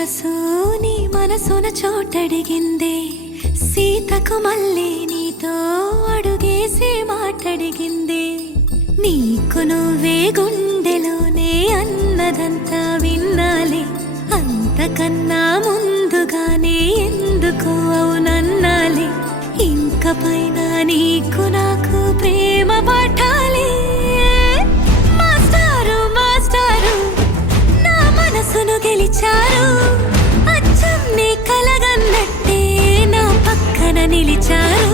మనసు నీ మనసున చోటడిగిందే, సీతకు మళ్ళీ నీతో అడుగేసి మాటడిగిందే. నీకు నువ్వే గుండెలోనే అన్నదంతా విన్నాలే, అంతకన్నా ముందుగానే ఎందుకు అవునన్నాలే. ఇంక పైన నీకు నాకు ప్రేమ పాఠాలే. మాస్టారు మాస్టారు నా మనసును గెలిచారు, అచ్చం నీ కలగన్నట్టే నా పక్కన నిలిచారు.